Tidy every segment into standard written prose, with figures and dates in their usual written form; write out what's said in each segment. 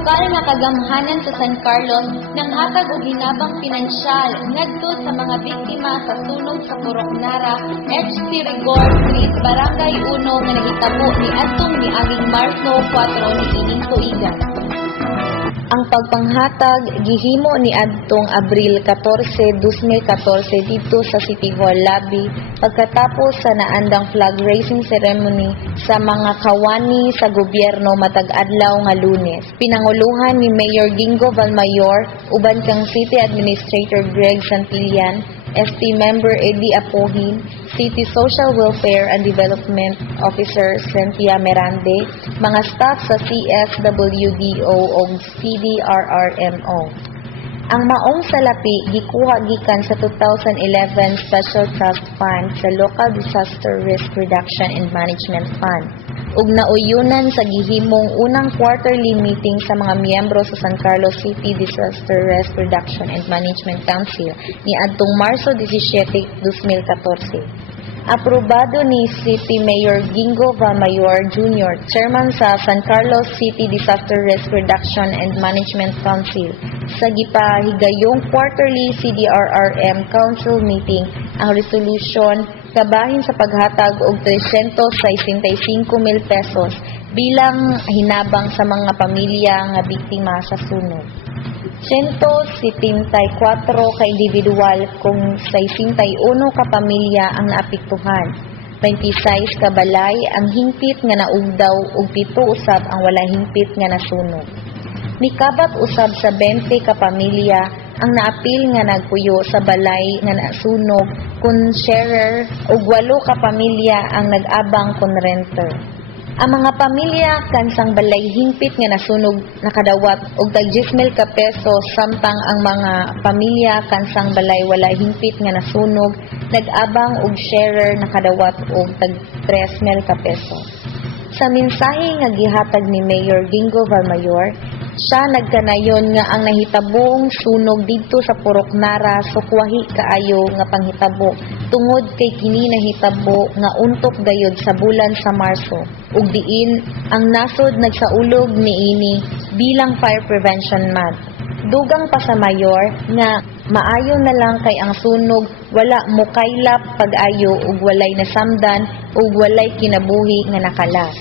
lokal nga kagamhanan sa San Carlos nang hatag og hinabang pinansyal ngadto sa mga biktima sa sunog sa Purok Nara, HC Rigor Street, Barangay 1 nga nahitabo niadtong niaging Marso 4 niining tuiga. Ang pagpanghatag gihimo ni adtong Abril 14, 2014 dito sa City Hall lobby pagkatapos sa naandang flag raising ceremony sa mga kawani sa gobyerno matag adlaw nga Lunes. Pinanguluhan ni Mayor Gingo Valmayor uban kang City Administrator Greg Santillan, ST Member Eddie Apohin, City Social Welfare and Development Officer Cynthia Merande, mga staff sa CSWDO o CDRRMO. Ang maong salapi gikuha gikan sa 2011 Special Trust Fund sa Local Disaster Risk Reduction and Management Fund ug nauyunan sa gihimong unang quarterly meeting sa mga miyembro sa San Carlos City Disaster Risk Reduction and Management Council ni adtong Marso 17, 2014. Aprobado ni City Mayor Gingo Valmayor Jr., Chairman sa San Carlos City Disaster Risk Reduction and Management Council, sa gipahigayong quarterly CDRRM Council meeting ang resolution kabahin sa paghatag og 365,000 pesos bilang hinabang sa mga pamilya nga biktima sa sunog. 174 ka individual kung 61 ka pamilya ang naapektuhan. 26 ka balay ang hingpit nga naugdaw ug 7 usab ang wala hingpit nga nasunog. Nikabat usab sa 20 ka pamilya ang naapil nga nagpuyo sa balay nga nasunog kun sharer ug 8 ka pamilya ang nag-abang kun renter. Ang mga pamilya kansang balay hingpit nga nasunog nakadawat og tag 10,000 ka pesos samtang ang mga pamilya kansang balay wala hingpit nga nasunog nag-abang og sharer nakadawat og tag 3,000 ka pesos. Sa mensahe nga gihatag ni Mayor Gingo Valmayor, siya nagkanayon nga ang nahitabong sunog dito sa Purok Nara sukwahi kaayo nga panghitabo tungod kay kini nahitabo nga untok gayod sa bulan sa Marso ug diin ang nasod nagsaulog niini bilang Fire Prevention Month. Dugang pa sa mayor nga maayo na lang kay ang sunog wala mokaylap pag-ayo ug walay nasamdan ug walay kinabuhi nga nakalas.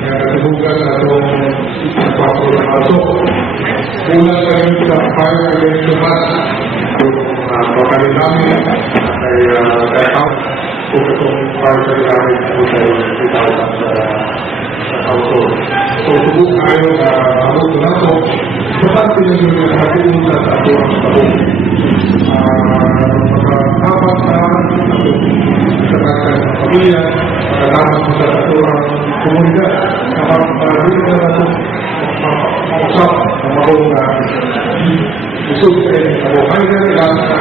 Nagatubugan na itong pagpapo ng aso. Kulang kami sa Fire Prevention Month. Pagkalit namin ay out kung itong fire namin po sa itawag sa household. So, subok tayo na abot na ito. Dapat pinagin yung nakatiunsa sa ato ang tabong. Pagkahabat sa ating pamilya, pagkatapos sa ato ang komunidad, kapag maraming na ito mausap na maong usog sa inyo. Kabuhay na lang sa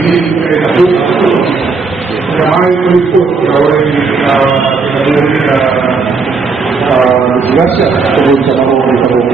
bilig kayo na ito. Kaya may report na walang pinabuhin na disgrasya tungkol sa maong